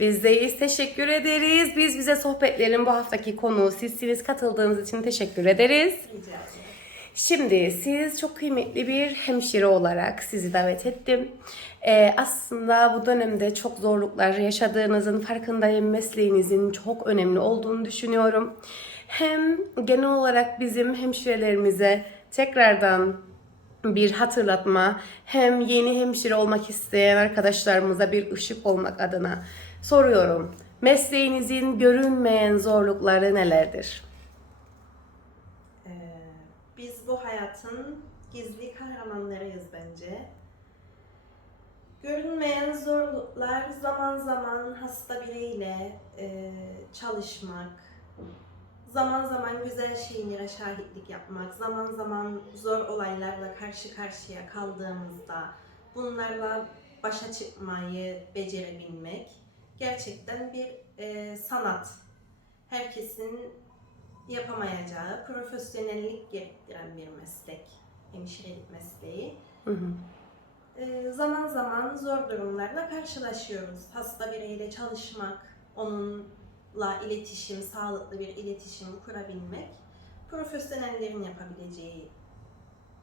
Biz de iyiyiz. Teşekkür ederiz. Biz bize sohbetlerin bu haftaki konuğu sizsiniz. Katıldığınız için teşekkür ederiz. Rica ederim. Şimdi siz çok kıymetli bir hemşire olarak sizi davet ettim. Ee, aslında bu dönemde çok zorluklar yaşadığınızın farkındayım. Mesleğinizin çok önemli olduğunu düşünüyorum. Hem genel olarak bizim hemşirelerimize tekrardan bir hatırlatma hem yeni hemşire olmak isteyen arkadaşlarımıza bir ışık olmak adına soruyorum. Mesleğinizin görünmeyen zorlukları nelerdir? Ee, biz bu hayatın gizli kahramanlarıyız bence. Görünmeyen zorluklar zaman zaman hasta biriyle e, çalışmak, zaman zaman güzel şeylere şahitlik yapmak, zaman zaman zor olaylarla karşı karşıya kaldığımızda bunlarla başa çıkmayı becerebilmek gerçekten bir e, sanat. Herkesin yapamayacağı profesyonellik gerektiren bir meslek, hemşirelik mesleği. Hı hı. Ee, zaman zaman zor durumlarla karşılaşıyoruz. Hasta bireyle çalışmak, onunla iletişim, sağlıklı bir iletişim kurabilmek profesyonellerin yapabileceği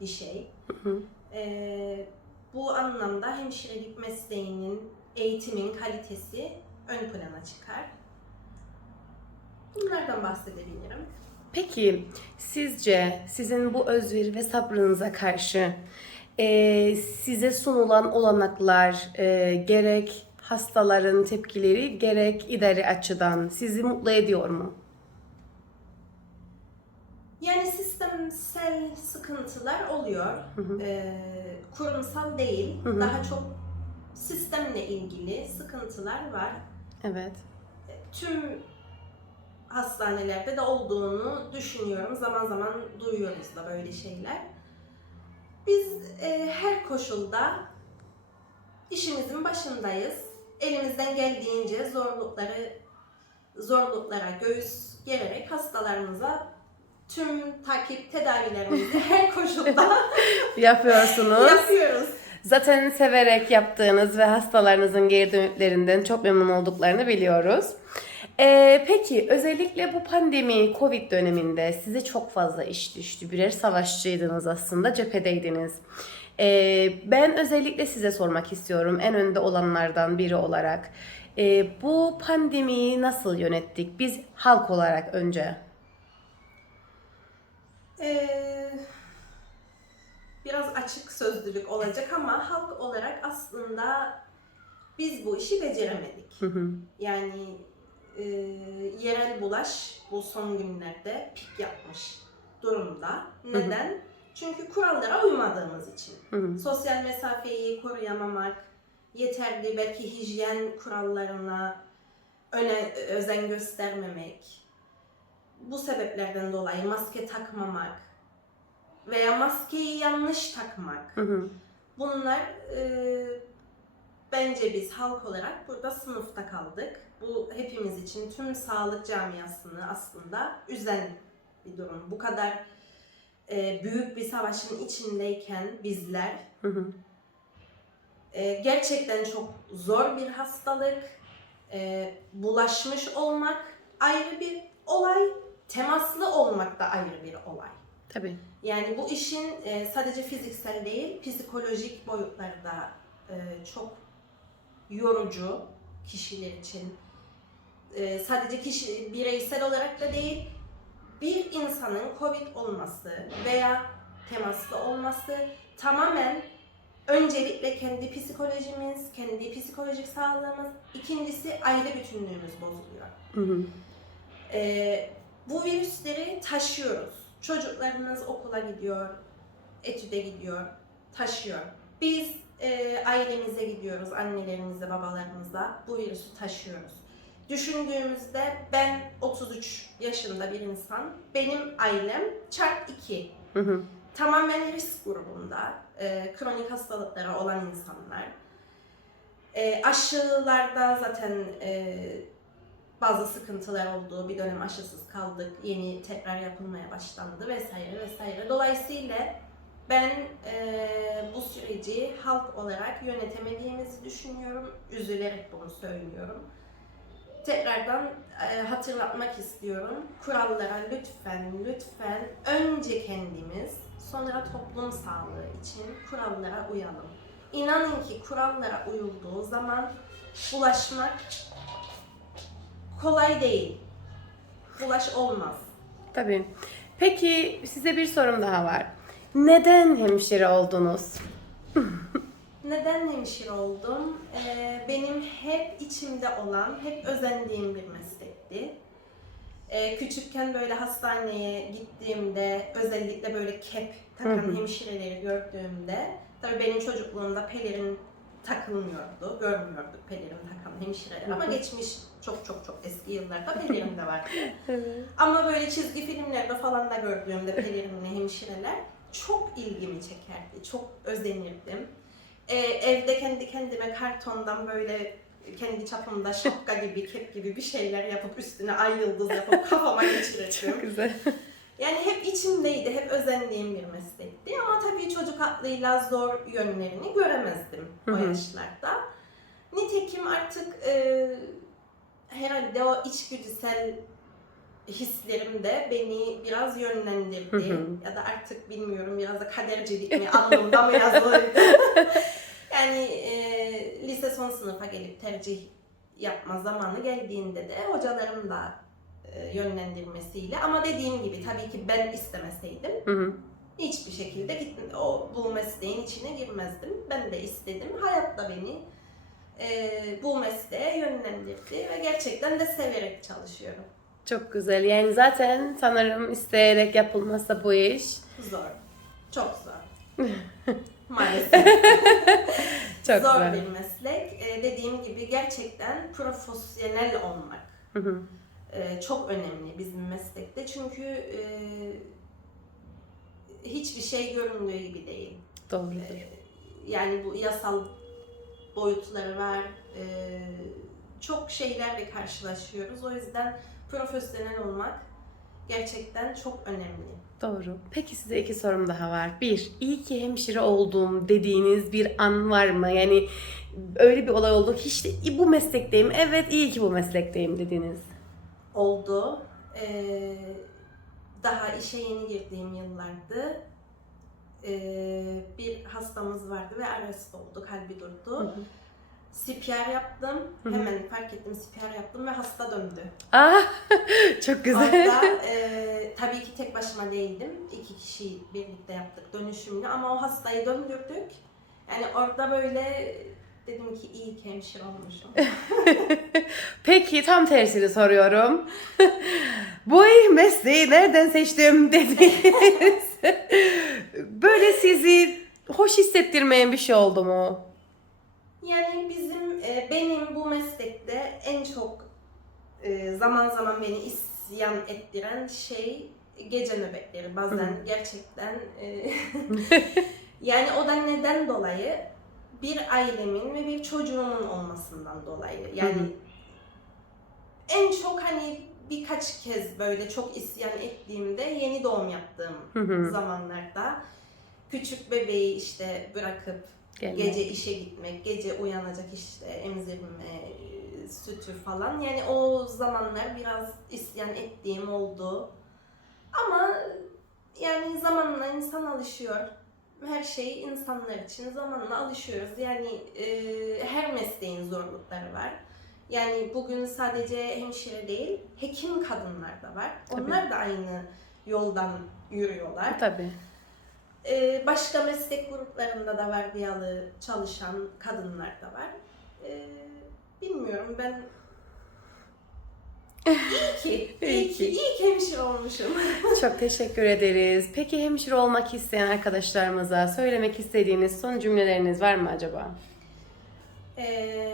bir şey. hı. Ee, bu anlamda hemşirelik mesleğinin, eğitimin kalitesi ön plana çıkar. Bunlardan bahsedebilirim. Peki sizce sizin bu özveri ve sabrınıza karşı e, size sunulan olanaklar e, gerek hastaların tepkileri gerek idari açıdan sizi mutlu ediyor mu? Yani sistemsel sıkıntılar oluyor. Ee, kurumsal değil. Hı hı. Daha çok sistemle ilgili sıkıntılar var. Evet. Tüm hastanelerde de olduğunu düşünüyorum. Zaman zaman duyuyoruz da böyle şeyler. Biz e, her koşulda işimizin başındayız. Elimizden geldiğince zorlukları zorluklara göğüs gererek hastalarımıza tüm takip tedavilerimizi her koşulda Yapıyorsunuz. yapıyoruz. Zaten severek yaptığınız ve hastalarınızın geri dönütlerinden çok memnun olduklarını biliyoruz. Ee, peki özellikle bu pandemi, Covid döneminde size çok fazla iş düştü. Birer savaşçıydınız aslında, cephedeydiniz. Ee, ben özellikle size sormak istiyorum en önde olanlardan biri olarak. Ee, bu pandemiyi nasıl yönettik biz halk olarak önce? Ee, biraz açık sözlülük olacak ama halk olarak aslında biz bu işi beceremedik. Hı hı. Yani e, yerel bulaş bu son günlerde pik yapmış durumda. Neden? Çünkü kurallara uymadığımız için. Hı hı. Sosyal mesafeyi koruyamamak, yeterli belki hijyen kurallarına öne, özen göstermemek, bu sebeplerden dolayı maske takmamak veya maskeyi yanlış takmak. Hı hı. Bunlar e, bence biz halk olarak burada sınıfta kaldık. Bu hepimiz için tüm sağlık camiasını aslında üzen bir durum. Bu kadar e, büyük bir savaşın içindeyken bizler Hı hı. e, gerçekten çok zor bir hastalık, e, bulaşmış olmak ayrı bir olay, temaslı olmak da ayrı bir olay. Tabii. Yani bu işin e, sadece fiziksel değil, psikolojik boyutları da e, çok yorucu kişiler için. E, sadece kişi bireysel olarak da değil, bir insanın COVID olması veya temaslı olması tamamen öncelikle kendi psikolojimiz, kendi psikolojik sağlığımız, ikincisi aile bütünlüğümüz bozuluyor. Hı hı. Ee, bu virüsleri taşıyoruz. Çocuklarımız okula gidiyor, etüde gidiyor, taşıyor. Biz e, ailemize gidiyoruz, annelerimize, babalarımıza bu virüsü taşıyoruz. Düşündüğümüzde ben 33 yaşında bir insan, benim ailem çarp 2. Hı hı. Tamamen risk grubunda, e, kronik hastalıkları olan insanlar. E, aşılarda zaten e, bazı sıkıntılar oldu. Bir dönem aşısız kaldık. Yeni tekrar yapılmaya başlandı vesaire vesaire. Dolayısıyla ben e, bu süreci halk olarak yönetemediğimizi düşünüyorum. Üzülerek bunu söylüyorum. tekrardan e, hatırlatmak istiyorum. Kurallara lütfen lütfen önce kendimiz sonra toplum sağlığı için kurallara uyalım. İnanın ki kurallara uyulduğu zaman bulaşmak kolay değil. Bulaş olmaz. Tabii. Peki size bir sorum daha var. Neden hemşire oldunuz? Neden hemşire oldum? Ee, benim hep içimde olan, hep özendiğim bir meslekti. Ee, küçükken böyle hastaneye gittiğimde, özellikle böyle kep takan hemşireleri gördüğümde, tabii benim çocukluğumda pelerin takılmıyordu, görmüyorduk pelerin takan hemşireler. Ama geçmiş çok çok çok eski yıllarda pelerin de var. Ama böyle çizgi filmlerde falan da gördüğümde pelerinli hemşireler çok ilgimi çekerdi. Çok özenirdim. Ee, evde kendi kendime kartondan böyle kendi çapımda şapka gibi, kep gibi bir şeyler yapıp üstüne ay yıldız yapıp kafama Çok geçirirdim. güzel. Yani hep içimdeydi, hep özendiğim bir meslekti. Ama tabii çocuk aklıyla zor yönlerini göremezdim o Hı hı. yaşlarda. Nitekim artık e, herhalde o içgüdüsel hislerim de beni biraz yönlendirdi. Hı hı. Ya da artık bilmiyorum biraz da kadercilik mi, alnımda mı yazılıydı. yani e, lise son sınıfa gelip tercih yapma zamanı geldiğinde de hocalarım da yönlendirmesiyle ama dediğim gibi tabii ki ben istemeseydim Hı hı. hiçbir şekilde gittim. O bu mesleğin içine girmezdim. Ben de istedim. Hayat da beni e, bu mesleğe yönlendirdi ve gerçekten de severek çalışıyorum. Çok güzel. Yani zaten sanırım isteyerek yapılmazsa bu iş Zor. Çok zor. Maalesef. çok zor güzel. bir meslek. E, dediğim gibi gerçekten profesyonel olmak Hı hı. E, çok önemli bizim meslekte. Çünkü e, hiçbir şey göründüğü gibi değil. Doğrudur. Ee, yani bu yasal boyutları var. Ee, çok şeylerle karşılaşıyoruz. O yüzden profesyonel olmak gerçekten çok önemli. Doğru. Peki size iki sorum daha var. Bir, iyi ki hemşire oldum dediğiniz bir an var mı? Yani öyle bir olay oldu. Hiç de bu meslekteyim. Evet iyi ki bu meslekteyim dediğiniz. Oldu. Ee, daha işe yeni girdiğim yıllardı. Ee, bir hastamız vardı ve arrest oldu, kalbi durdu. CPR yaptım. Hı hı. Hemen fark ettim CPR yaptım ve hasta döndü. Ah çok güzel. Orada e, tabii ki tek başıma değildim. İki kişi birlikte yaptık dönüşümlü ama o hastayı döndürdük. Yani orada böyle dedim ki iyi ki hemşire olmuşum. Peki tam tersini soruyorum. Bu mesleği nereden seçtim dediğiniz böyle sizi hoş hissettirmeyen bir şey oldu mu? Yani bizim, e, benim bu meslekte en çok e, zaman zaman beni isyan ettiren şey gece nöbetleri. Bazen gerçekten e, yani o da neden dolayı? Bir ailemin ve bir çocuğumun olmasından dolayı. Yani Hı hı. en çok hani birkaç kez böyle çok isyan ettiğimde yeni doğum yaptığım Hı hı. zamanlarda küçük bebeği işte bırakıp Gelme. Gece işe gitmek, gece uyanacak işte emzirme, sütü falan. Yani o zamanlar biraz isyan ettiğim oldu. Ama yani zamanla insan alışıyor. Her şey insanlar için zamanla alışıyoruz. Yani e, her mesleğin zorlukları var. Yani bugün sadece hemşire değil, hekim kadınlar da var. Tabii. Onlar da aynı yoldan yürüyorlar. Tabii. Ee, başka meslek gruplarında da vardiyalı çalışan kadınlar da var. Ee, bilmiyorum ben iyi ki. iyi ki hemşire olmuşum. Çok teşekkür ederiz. Peki hemşire olmak isteyen arkadaşlarımıza söylemek istediğiniz son cümleleriniz var mı acaba? Ee,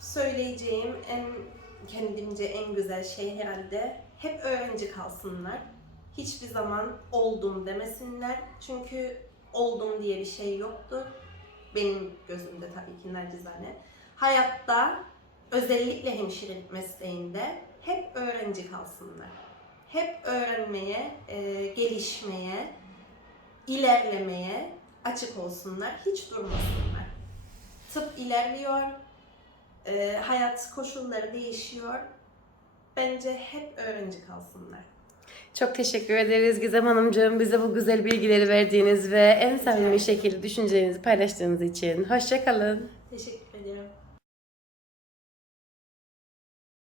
söyleyeceğim en kendimce en güzel şey herhalde hep öğrenci kalsınlar. Hiçbir zaman oldum demesinler. Çünkü oldum diye bir şey yoktur. Benim gözümde tabii ki nacizane. Hayatta özellikle hemşirelik mesleğinde hep öğrenci kalsınlar. Hep öğrenmeye, e, gelişmeye, ilerlemeye açık olsunlar. Hiç durmasınlar. Tıp ilerliyor, e, hayat koşulları değişiyor. Bence hep öğrenci kalsınlar. Çok teşekkür ederiz Gizem Hanımcığım bize bu güzel bilgileri verdiğiniz ve en samimi şekilde düşüncelerinizi paylaştığınız için. Hoşçakalın. Teşekkür